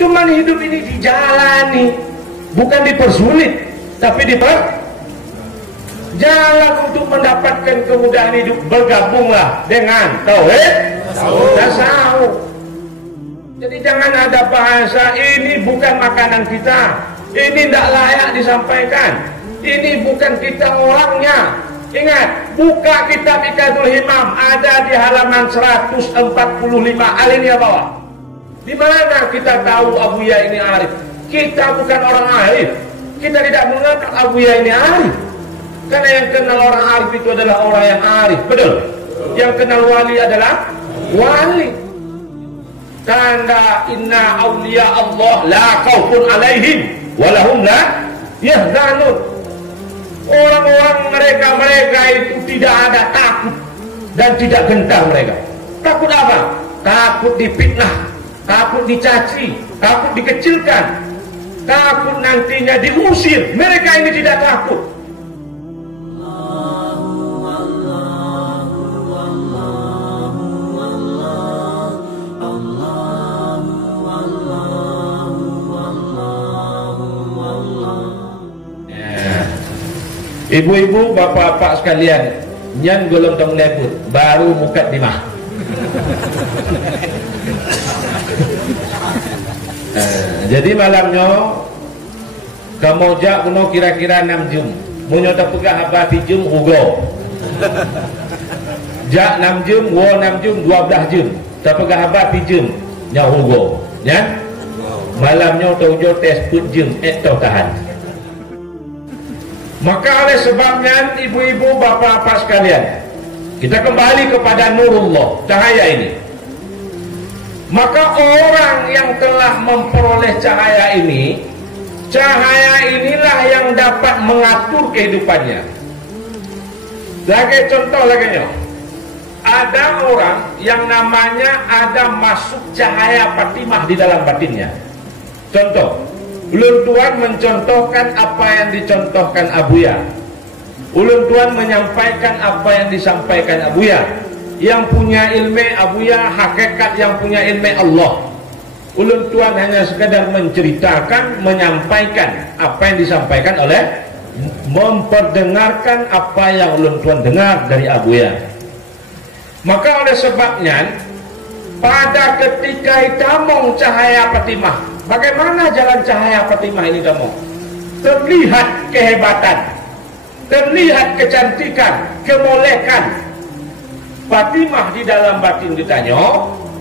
Cuman hidup ini dijalani, bukan dipersulit, tapi jalan untuk mendapatkan kemudahan hidup. Bergabunglah dengan tauhid tasawuf. Jadi jangan ada bahasa ini bukan makanan kita, ini tidak layak disampaikan, ini bukan kita orangnya. Ingat, buka kitab Iqadul Himam, ada di halaman 145, alinea bawah. Di mana kita tahu Abuya ini arif? Kita bukan orang arif, kita tidak mengenal Abuya ini arif. Karena yang kenal orang arif itu adalah orang yang arif, betul? Yang kenal wali adalah wali. Tanda inna awliya Allah la khaufun alaihim walahum la yahzanun. Orang-orang mereka itu tidak ada takut dan tidak gentar mereka. Takut apa? Takut difitnah, takut dicaci, takut dikecilkan, takut nantinya diusir. Mereka ini tidak takut. Ibu-ibu, bapak-bapak sekalian, nyan golong tong lebut, baru mukat dimah. Jadi malamnya kamu jak kuno kira-kira 6 jam. Munyo tak pegah abah 3 jam ugo. Jak 6 jam, wo 6 jam, 12 jam. Tak pegah abah 3 jam, nya ugo. Ya? Malamnya taujo tes put jam, tau tahan. Maka oleh sebabnya ibu-ibu, bapak-bapak sekalian, kita kembali kepada nurullah, cahaya ini. Maka orang yang telah memperoleh cahaya ini, cahaya inilah yang dapat mengatur kehidupannya. Lagi contoh lagi, ada orang yang namanya ada masuk cahaya Fatimah di dalam batinnya. Contoh, ulun Tuan mencontohkan apa yang dicontohkan Abuya. Ulun Tuan menyampaikan apa yang disampaikan Abuya. Yang punya ilmu Abuya, hakikat yang punya ilmu Allah. Ulun Tuan hanya sekadar menceritakan, menyampaikan apa yang disampaikan oleh, memperdengarkan apa yang ulun Tuan dengar dari Abuya. Maka oleh sebabnya, pada ketika hitamong cahaya Fatimah, bagaimana jalan cahaya Fatimah ini kamu? Terlihat kehebatan, terlihat kecantikan, kemolekan Fatimah di dalam batin ditanya,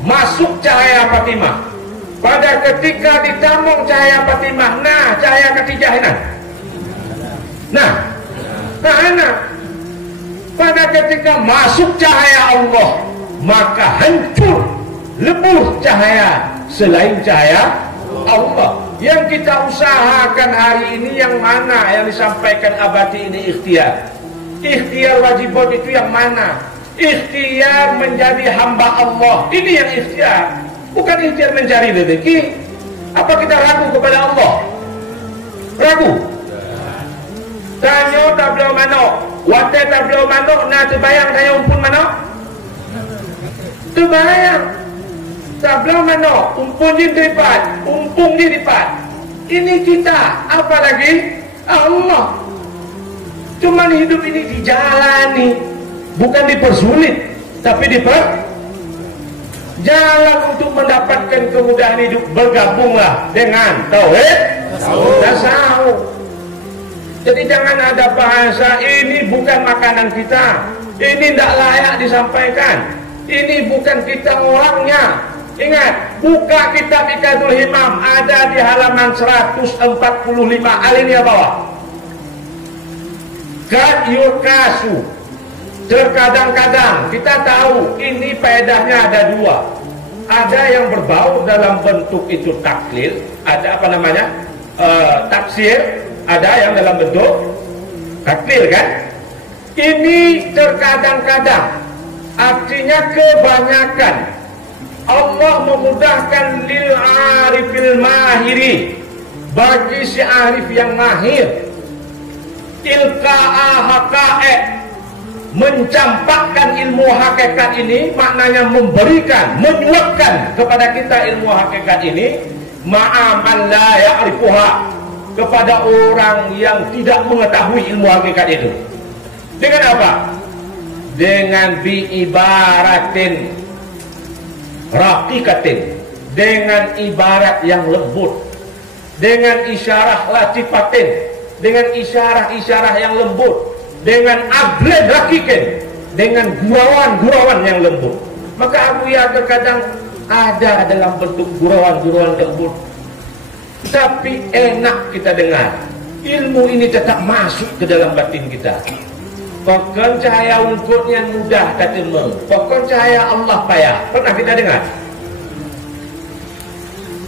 masuk cahaya Fatimah. Pada ketika ditamong cahaya Fatimah, nah cahaya Khadijah ini. Nah, pada ketika masuk cahaya Allah, maka hancur, lebur cahaya selain cahaya Allah. Yang kita usahakan hari ini yang mana? Yang disampaikan abadi ini ikhtiar. Ikhtiar wajibat itu yang mana? Ikhtiar menjadi hamba Allah. Ini yang ikhtiar, bukan ikhtiar mencari rezeki. Apa kita ragu kepada Allah? Ragu? Tanya tak belum mano, wadah tak belum mano, nah terbayang saya umpun mano? Terbayang. Tak belum mano, umpun di depan, umpung di depan. Ini kita, apa lagi? Allah. Cuman hidup ini dijalani, bukan dipersulit, tapi jalan untuk mendapatkan kemudahan hidup. Bergabunglah dengan tauhid tasawuf. Jadi jangan ada bahasa ini bukan makanan kita, ini tidak layak disampaikan, ini bukan kita orangnya. Ingat, buka kitab Iqadul Himam, ada di halaman 145, alinea bawah. Kad yukasu, terkadang-kadang kita tahu ini faedahnya ada dua. Ada yang berbau dalam bentuk itu taklil, ada apa namanya, taksir, ada yang dalam bentuk taklil kan. Ini terkadang-kadang, artinya kebanyakan. Allah memudahkan lil arifil mahiri, bagi si arif yang mahir, ilqa'a haqa'iq, mencampakkan ilmu hakikat ini, maknanya memberikan, menyuapkan kepada kita ilmu hakikat ini, ma'aman la ya'rifuha, kepada orang yang tidak mengetahui ilmu hakikat itu. Dengan apa? Dengan biibaratin raqiqatin, dengan ibarat yang lembut, dengan isyarah latifatin, dengan isyarah-isyarah yang lembut, dengan abled raqiqin, dengan gurauan-gurauan yang lembut. Maka Abu Ya terkadang ada dalam bentuk gurauan-gurauan lembut, tapi enak kita dengar. Ilmu ini tetap masuk ke dalam batin kita. Pokon cahaya ungkutnya mudah katamu, pokon cahaya Allah payah. Pernah kita dengar?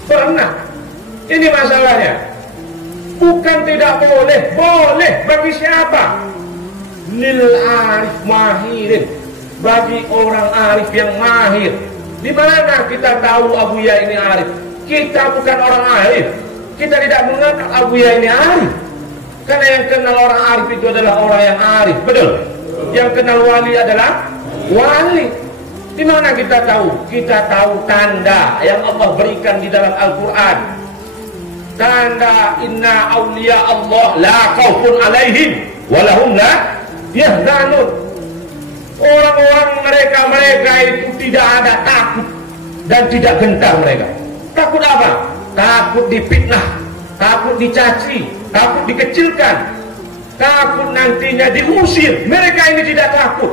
Pernah. Ini masalahnya. Bukan tidak boleh, boleh bagi siapa? Lil arif mahirin, bagi orang arif yang mahir. Di mana kita tahu Abu Ya ini arif? Kita bukan orang arif. Kita tidak mengenal Abu Ya ini arif. Karena yang kenal orang arif itu adalah orang yang arif, betul? Yang kenal wali adalah wali. Di mana kita tahu? Kita tahu tanda yang Allah berikan di dalam Al-Quran. Tanda inna awliya Allah la khawfun alaihim walahum la yahzanun. Orang-orang mereka itu tidak ada takut dan tidak gentar mereka. Takut apa? Takut difitnah, takut dicaci, takut dikecilkan, takut nantinya diusir. Mereka ini tidak takut.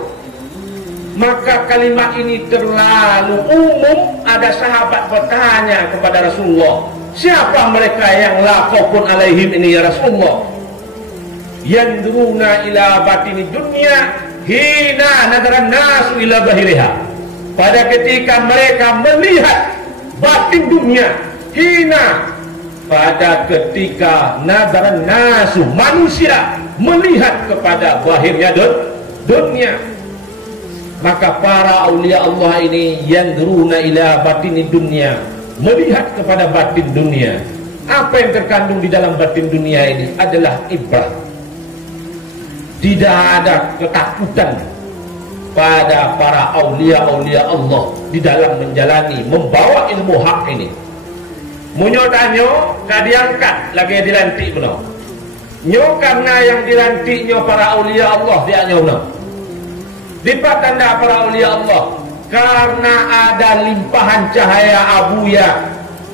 Maka kalimat ini terlalu umum. Ada sahabat bertanya kepada Rasulullah, siapa mereka yang la khaufun alaihim ini ya Rasulullah? Yandruna ila batini dunya hina nadaran nasu ila bahiriha. Pada ketika mereka melihat batin dunia, hina, pada ketika nadaran nasu, manusia melihat kepada bahirnya dunia. Maka para aulia Allah ini yandruna ila batini dunya, melihat kepada batin dunia. Apa yang terkandung di dalam batin dunia ini adalah ibrah. Tidak ada ketakutan pada para aulia-aulia Allah di dalam menjalani, membawa ilmu hak ini. Munyo tanyo kadiangkat lagi dilantik benar. Nyo karena yang dilantik nyo para aulia Allah dia nyo benar. Lipat tanda para aulia Allah karena ada limpahan cahaya abuya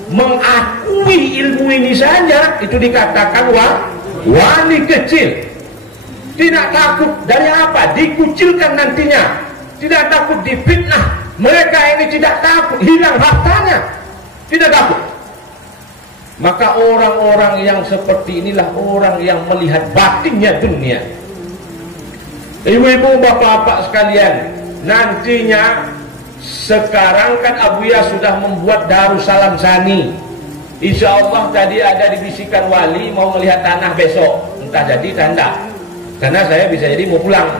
mengakui ilmu ini saja, itu dikatakan wali kecil. Tidak takut dari apa? Dikucilkan nantinya. Tidak takut difitnah. Mereka ini tidak takut hilang hartanya. Tidak takut. Maka orang-orang yang seperti inilah orang yang melihat batinnya dunia. Ibu-ibu, bapak-bapak sekalian, nantinya sekarang kan Abuya sudah membuat Darussalam Sani. Insya Allah tadi ada dibisikan wali mau melihat tanah besok. Entah jadi tanda. Karena saya bisa jadi mau pulang.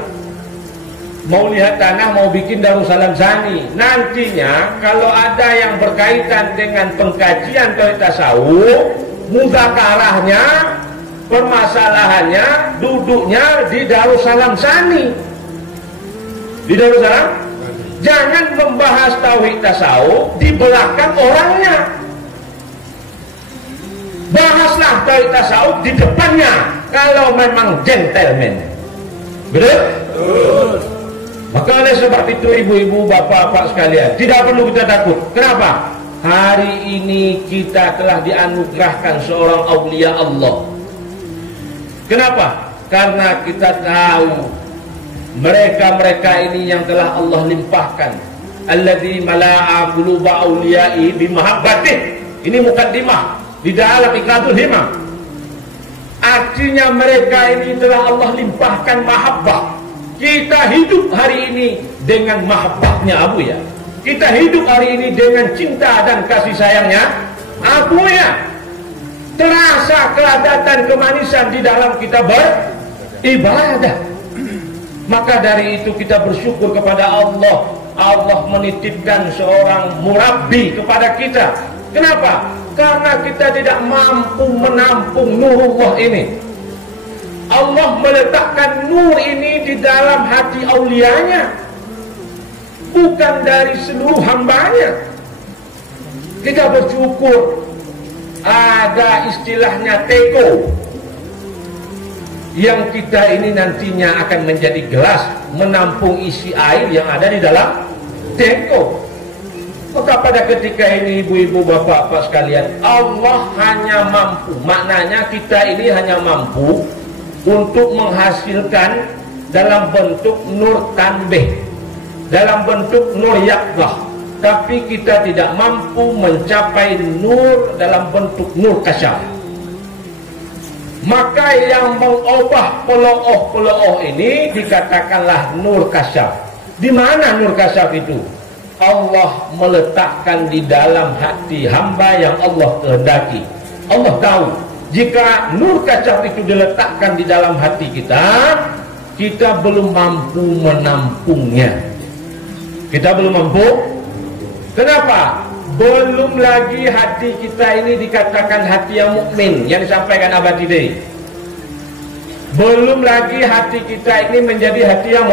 Mau lihat tanah, mau bikin Darussalam Sani. Nantinya kalau ada yang berkaitan dengan pengkajian tauhid tasawuf, muzakarahnya, permasalahannya, duduknya di Darussalam Sani. Di Darussalam, jangan membahas tauhid tasawuf di belakang orangnya. Bahaslah tauhid tasawuf di depannya. Kalau memang gentleman, betul? Maka oleh sebab itu ibu-ibu, bapak-bapak sekalian, tidak perlu kita takut. Kenapa? Hari ini kita telah dianugerahkan seorang aulia Allah. Kenapa? Karena kita tahu mereka-mereka ini yang telah Allah limpahkan. Alladzi mala'a quluba auliya'i bimahabbatih. Ini mukaddimah di dalam Iqradul Himam. Artinya mereka ini telah Allah limpahkan mahabbah. Kita hidup hari ini dengan mahabbahnya Abuya. Kita hidup hari ini dengan cinta dan kasih sayangnya Abuya. Terasa kelazatan kemanisan di dalam kita beribadah. Maka dari itu kita bersyukur kepada Allah. Allah menitipkan seorang murabbi kepada kita. Kenapa? Karena kita tidak mampu menampung nurullah ini. Allah meletakkan nur ini di dalam hati aulianya, bukan dari seluruh hambanya. Kita bersyukur ada istilahnya teko, yang kita ini nantinya akan menjadi gelas menampung isi air yang ada di dalam teko. Maka pada ketika ini ibu-ibu, bapak-bapak sekalian, Allah hanya mampu, maknanya kita ini hanya mampu untuk menghasilkan dalam bentuk nur tanbih, dalam bentuk nur yaqzah, tapi kita tidak mampu mencapai nur dalam bentuk nur kasyaf. Maka yang mengubah pelooh-pelooh ini dikatakanlah nur kasyaf. Di mana nur kasyaf itu? Allah meletakkan di dalam hati hamba yang Allah kehendaki. Allah tahu jika nur kasyaf itu diletakkan di dalam hati kita, kita belum mampu menampungnya. Kita belum mampu. Kenapa? Belum lagi hati kita ini dikatakan hati yang mukmin yang disampaikan Abah Tide. Belum lagi hati kita ini menjadi hati yang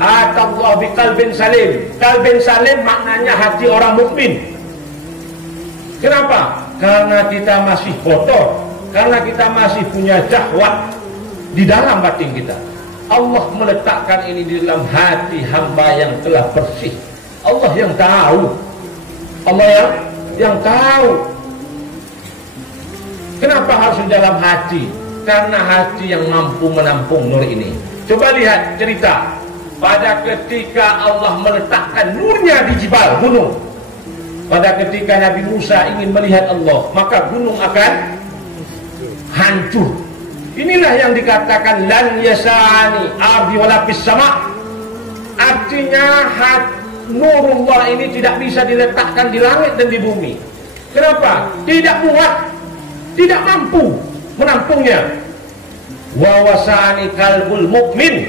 atallah biqalbin salim. Qalbin salim maknanya hati orang mukmin. Kenapa? Karena kita masih kotor, karena kita masih punya syahwat di dalam batin kita. Allah meletakkan ini di dalam hati hamba yang telah bersih. Allah yang tahu. Allah yang tahu. Kenapa harus di dalam hati? Karena hati yang mampu menampung nur ini. Coba lihat cerita pada ketika Allah meletakkan nurnya di jibal, gunung. Pada ketika Nabi Musa ingin melihat Allah, maka gunung akan hancur. Inilah yang dikatakan lan yasani ardi wala fis sama. Artinya nurullah ini tidak bisa diletakkan di langit dan di bumi. Kenapa? Tidak muat, tidak mampu menampungnya. Wa wasani qalbul mukmin,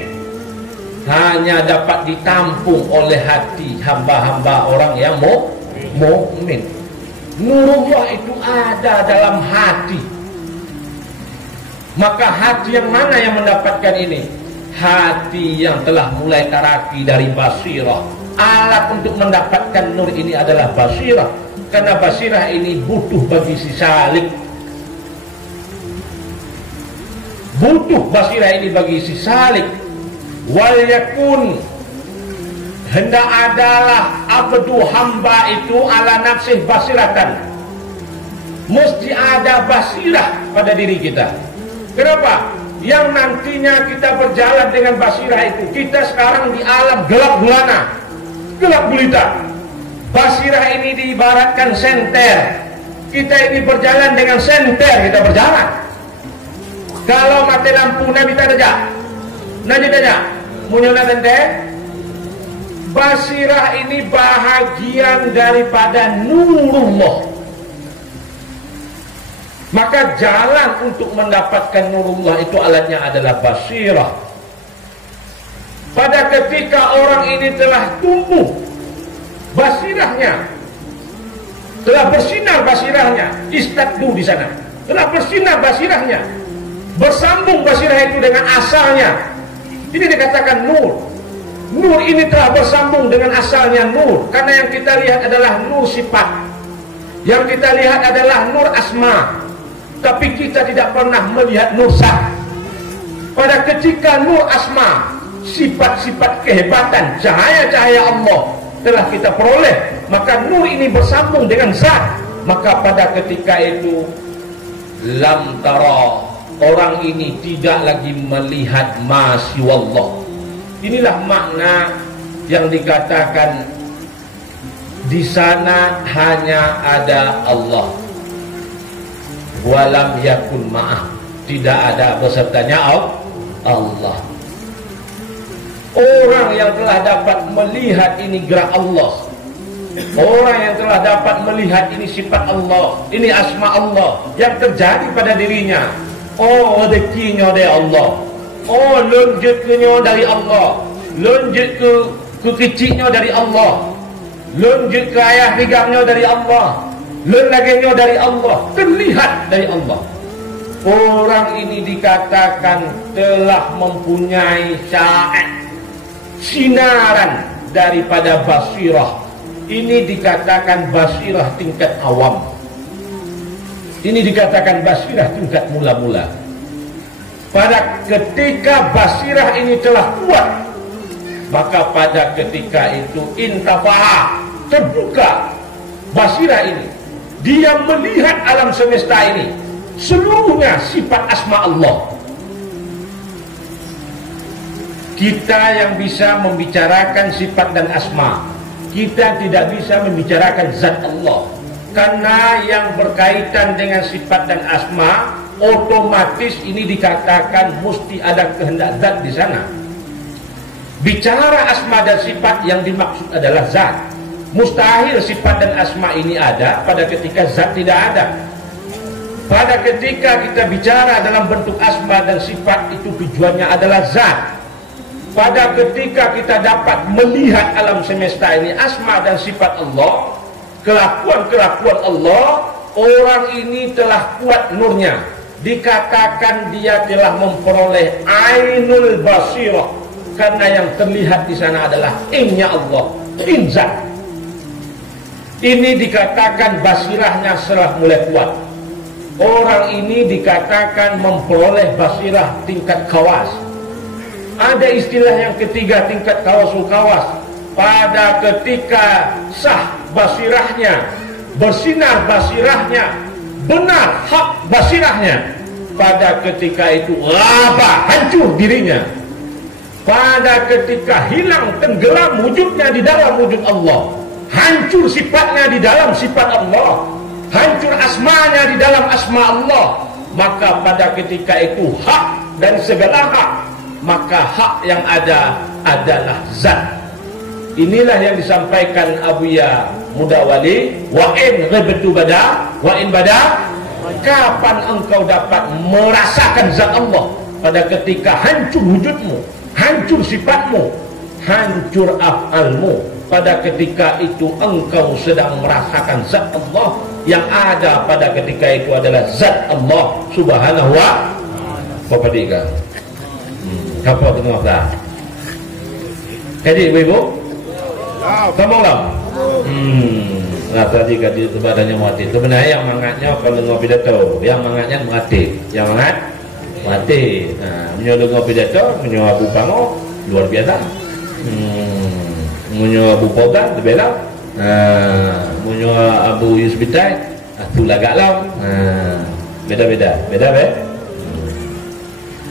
hanya dapat ditampung oleh hati hamba-hamba orang yang mukmin. Nurullah itu ada dalam hati. Maka hati yang mana yang mendapatkan ini? Hati yang telah mulai taraki dari basirah. Alat untuk mendapatkan nur ini adalah basirah. Karena basirah ini butuh bagi si salik. Butuh basirah ini bagi si salik. Wal yakun, hendak adalah abdu hamba itu ala nafsih basiratan. Mesti ada basirah pada diri kita. Kenapa? Yang nantinya kita berjalan dengan basirah itu. Kita sekarang di alam gelap gulana, gelap gulita. Basirah ini diibaratkan senter. Kita ini berjalan dengan senter, kita berjalan. Kalau mati lampu nabi tak ada, najib aja, munyona senter. Basirah ini bahagian daripada nurullah. Maka jalan untuk mendapatkan nurullah itu alatnya adalah basirah. Pada ketika orang ini telah tumbuh basirahnya, telah bersinar basirahnya, istaddu di sana, telah bersinar basirahnya, bersambung basirah itu dengan asalnya. Ini dikatakan nur. Nur ini telah bersambung dengan asalnya nur. Karena yang kita lihat adalah nur sifat, yang kita lihat adalah nur asma, tapi kita tidak pernah melihat nur zat. Pada ketika nur asma, sifat-sifat kehebatan, cahaya-cahaya Allah telah kita peroleh, maka nur ini bersambung dengan zat. Maka pada ketika itu lam tara, orang ini tidak lagi melihat ma siwallah. Inilah makna yang dikatakan di sana hanya ada Allah. Walam yakun ma'ah, tidak ada besertanya Allah. Orang yang telah dapat melihat ini gerak Allah, orang yang telah dapat melihat ini sifat Allah, ini asma Allah yang terjadi pada dirinya. Oh, rezekinya dari Allah, oh lonjutnya dari Allah, lonjut ke kecilnya dari Allah, lonjut ke ayah tigangnya dari Allah, lenaganya dari Allah, terlihat dari Allah. Orang ini dikatakan telah mempunyai sinaran daripada basirah. Ini dikatakan basirah tingkat awam. Ini dikatakan basirah tingkat mula-mula. Pada ketika basirah ini telah kuat, maka pada ketika itu intafa'a, terbuka basirah ini. Dia melihat alam semesta ini seluruhnya sifat asma Allah. Kita yang bisa membicarakan sifat dan asma, kita tidak bisa membicarakan zat Allah. Karena yang berkaitan dengan sifat dan asma, otomatis ini dikatakan mesti ada kehendak zat di sana. Bicara asma dan sifat yang dimaksud adalah zat. Mustahil sifat dan asma ini ada pada ketika zat tidak ada. Pada ketika kita bicara dalam bentuk asma dan sifat, itu tujuannya adalah zat. Pada ketika kita dapat melihat alam semesta ini asma dan sifat Allah, kelakuan-kelakuan Allah, orang ini telah kuat nurnya. Dikatakan dia telah memperoleh ainul basirah, karena yang terlihat di sana adalah innya Allah, inzat. Ini dikatakan basirahnya telah mulai kuat. Orang ini dikatakan memperoleh basirah tingkat khawas. Ada istilah yang ketiga, tingkat kawasul kawas. Pada ketika sah basirahnya, bersinar basirahnya, benar hak basirahnya, pada ketika itu raba, hancur dirinya. Pada ketika hilang, tenggelam wujudnya di dalam wujud Allah, hancur sifatnya di dalam sifat Allah, hancur asmanya di dalam asma Allah, maka pada ketika itu hak dan segala hak, maka hak yang ada adalah zat. Inilah yang disampaikan Abuya Mudawali, wa in ghibtu bada, wa in bada, kapan engkau dapat merasakan zat Allah? Pada ketika hancur wujudmu, hancur sifatmu, hancur af'almu. Pada ketika itu engkau sedang merasakan zat Allah. Yang ada pada ketika itu adalah zat Allah subhanahu wa ta'ala. Apa tu ngapa? Jadi ibu-ibu, kamu lah. Nah tadi kata itu badannya mati. Sebenarnya yang mangatnya kalau ngopi dato, yang mangatnya mati, yang mangat mati. Nah, menyuruh ngopi dato, menyuruh Abu Pango, luar biasa. Menyuruh Abu Pogan, terbela. Menyuruh Abu Yusbitai, tu lagak lau. Beda-beda, beda-beda.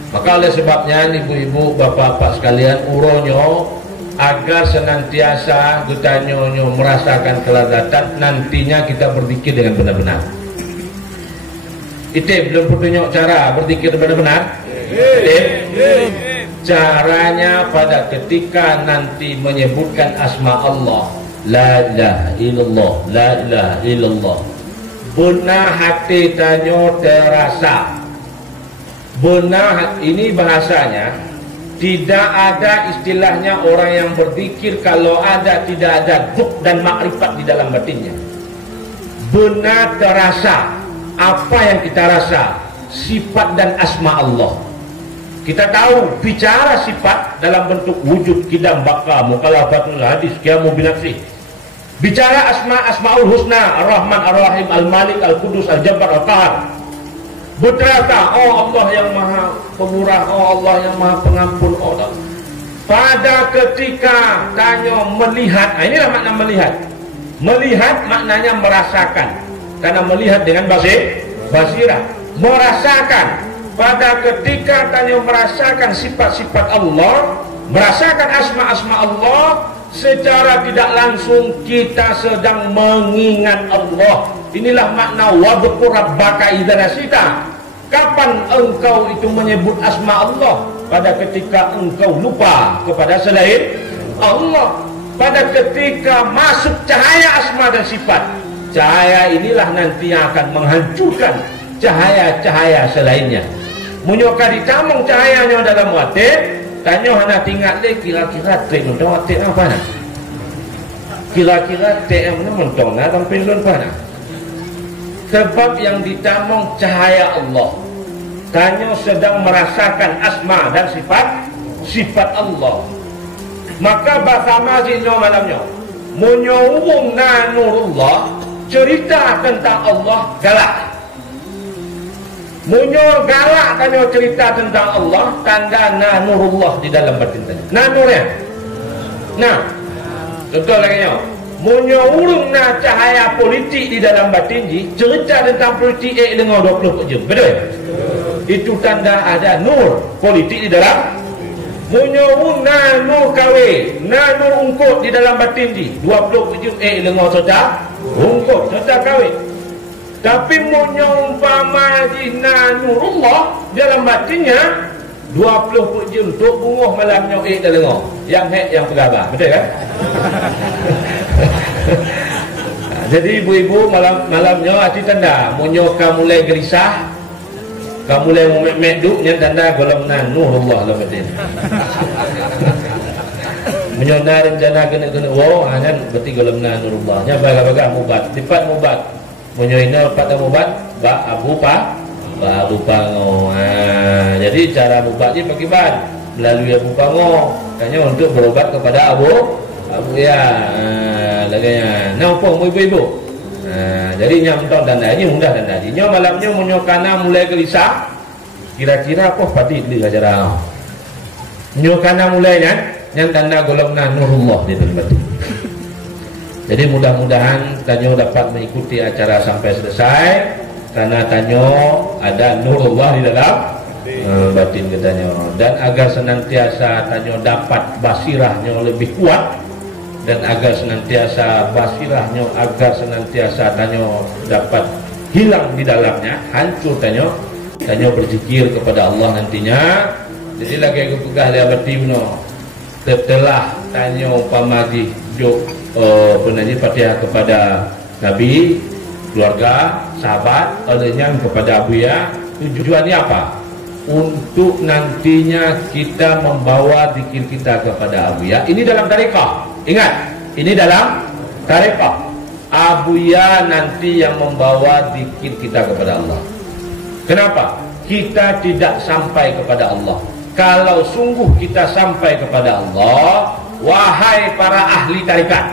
Maka oleh sebabnya ibu-ibu, bapak-bapak sekalian, uronyo agar senantiasa kita nyonyo merasakan kelazatan, nantinya kita berzikir dengan benar-benar. Itu belum petunjuk cara berzikir benar-benar. Caranya pada ketika nanti menyebutkan asma Allah, la ilaha illallah, la ilaha illallah, benar hati tanyo terasa. Benar, ini bahasanya tidak ada istilahnya orang yang berzikir kalau ada tidak ada dzuk dan makrifat di dalam batinnya. Benar terasa apa yang kita rasa, sifat dan asma Allah. Kita tahu bicara sifat dalam bentuk wujud, kidam, baka, mukhalafatul hadis, qiyamu binafsi. Bicara asma, asmaul husna, ar-Rahman, ar-Rahim, al-Malik, al-Qudus, al-Jabbar, al-Qahar. Berkata, oh Allah yang maha pemurah, oh Allah yang maha pengampun, oh Allah. Pada ketika tanya melihat, nah inilah makna melihat. Melihat maknanya merasakan, karena melihat dengan basirah. Merasakan, pada ketika tanya merasakan sifat-sifat Allah, merasakan asma-asma Allah, secara tidak langsung kita sedang mengingat Allah. Inilah makna wadhkur rabbaka idza nasita. Kapan engkau itu menyebut asma Allah? Pada ketika engkau lupa kepada selain Allah. Pada ketika masuk cahaya asma dan sifat, cahaya inilah nanti yang akan menghancurkan cahaya-cahaya selainnya. Munyoka ditamung cahayanya dalam wate, tanya hana tinggal le kira-kira trik untuk wate apa nak? Kira-kira trik yang mana mentong nak tampil lon apa nak? Sebab yang ditamung cahaya Allah, tanya sedang merasakan asma dan sifat Allah. Maka bahasa mazino malamnya menyuwung na nurullah, cerita tentang Allah galak. Munyo galak tanya cerita tentang Allah, tanda na nurullah di dalam batin tanya. Nah nurnya. Nah, contoh lagi nyo. Munyo urung na cahaya politik di dalam batin ji, cerita tentang politik dengan 24 jam. Betul? Itu tanda ada nur politik di dalam. Munyo urung na nur kawe, na nur ungkut di dalam batin ji, 24 jam dengan cerita ungkut, cerita kawe. Tapi munyo umpama jina nurullah dalam batinnya 20 jam tok bunguh malamnya dah lengo. Yang hek yang pegabar. Betul kan? Jadi ibu-ibu malamnya hati tanda munyo kamu mulai gelisah, kamu mulai memek duk nya tanda golongan nurullah dalam batin. Munyo na rencana kena wow hanya berarti golongan nurullah. Nya baga-baga mubat, dipat mubat. Munyo ina pada mubat ba abu pa pango. Jadi cara mubatnya bagaimana? Melalui abu pango. Hanya untuk berobat kepada abu ya. Laganya. Nampung ibu-ibu. Jadi nyamtong tandanya mudah tandanya. Nyo malamnya munyo kana mulai gelisah. Kira-kira apa pati di acara. Nyo kana mulai kan yang tanda golongan nurullah di dalam batin. Jadi mudah-mudahan Tanyo dapat mengikuti acara sampai selesai karena Tanyo ada nurullah di dalam batin katanya. Dan agar senantiasa Tanyo dapat basirahnya lebih kuat, dan agar senantiasa basirahnya, agar senantiasa Tanyo dapat hilang di dalamnya, hancur Tanyo berzikir kepada Allah nantinya. Jadi lagi aku pegah dia batimno setelah Tanyo pamadi jok penanya Fatihah kepada Nabi, keluarga, sahabat, olehnya kepada Abuya. Tujuannya apa? Untuk nantinya kita membawa zikir kita kepada Abuya. Ini dalam tarekah. Ingat, ini dalam tarekah. Abuya nanti yang membawa zikir kita kepada Allah. Kenapa? Kita tidak sampai kepada Allah. Kalau sungguh kita sampai kepada Allah, wahai para ahli tarekat,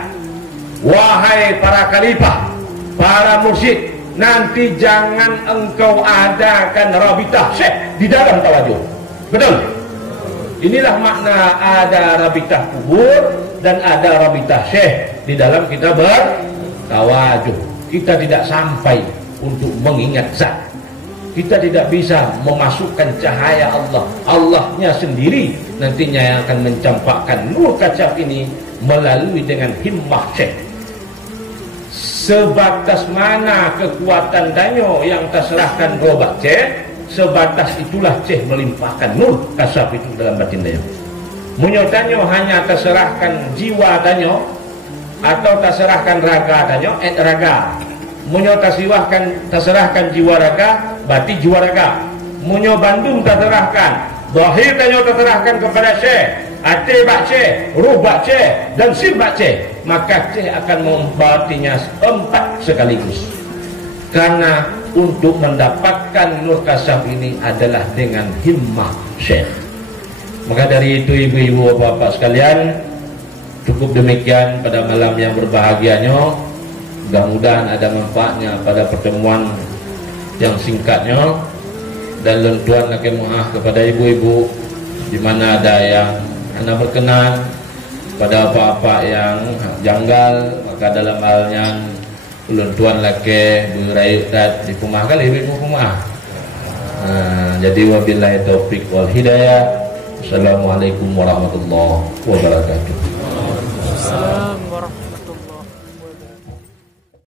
wahai para khalifah, para mursyid, nanti jangan engkau adakan rabitah syekh di dalam tawajuh. Betul? Inilah makna ada rabitah kubur dan ada rabitah syekh di dalam kita bertawajuh. Kita tidak sampai untuk mengingat zat. Kita tidak bisa memasukkan cahaya Allah. Allahnya sendiri nantinya yang akan mencampakkan nur kacap ini melalui dengan himmah syekh. Sebatas mana kekuatan Tanyo yang terserahkan robat syekh, sebatas itulah syekh melimpahkan nur kacap itu dalam batin Tanyo. Munyo Tanyo hanya terserahkan jiwa Tanyo atau terserahkan raga Tanyo, raga. Munyo terserahkan jiwa raga, berarti jiwa raga. Munyo Bandung terserahkan, zahir Tanyo terserahkan kepada syekh, ate bak syekh, ruh bak syekh, dan sim bak syekh, maka syekh akan membatinya 4 sekaligus. Karena untuk mendapatkan nur kasaf ini adalah dengan himmah syekh. Maka dari itu ibu-ibu bapak sekalian, cukup demikian pada malam yang berbahagianya. Mudah-mudahan ada manfaatnya pada pertemuan yang singkatnya. Dan lentuan lagi maaf kepada ibu-ibu di mana ada yang anda berkenan pada apa-apa yang janggal, maka dalam halnya lentuan lagi berayu di rumah kali ibu rumah. Jadi wabillahi taufik wal hidayah. Assalamualaikum warahmatullahi wabarakatuh.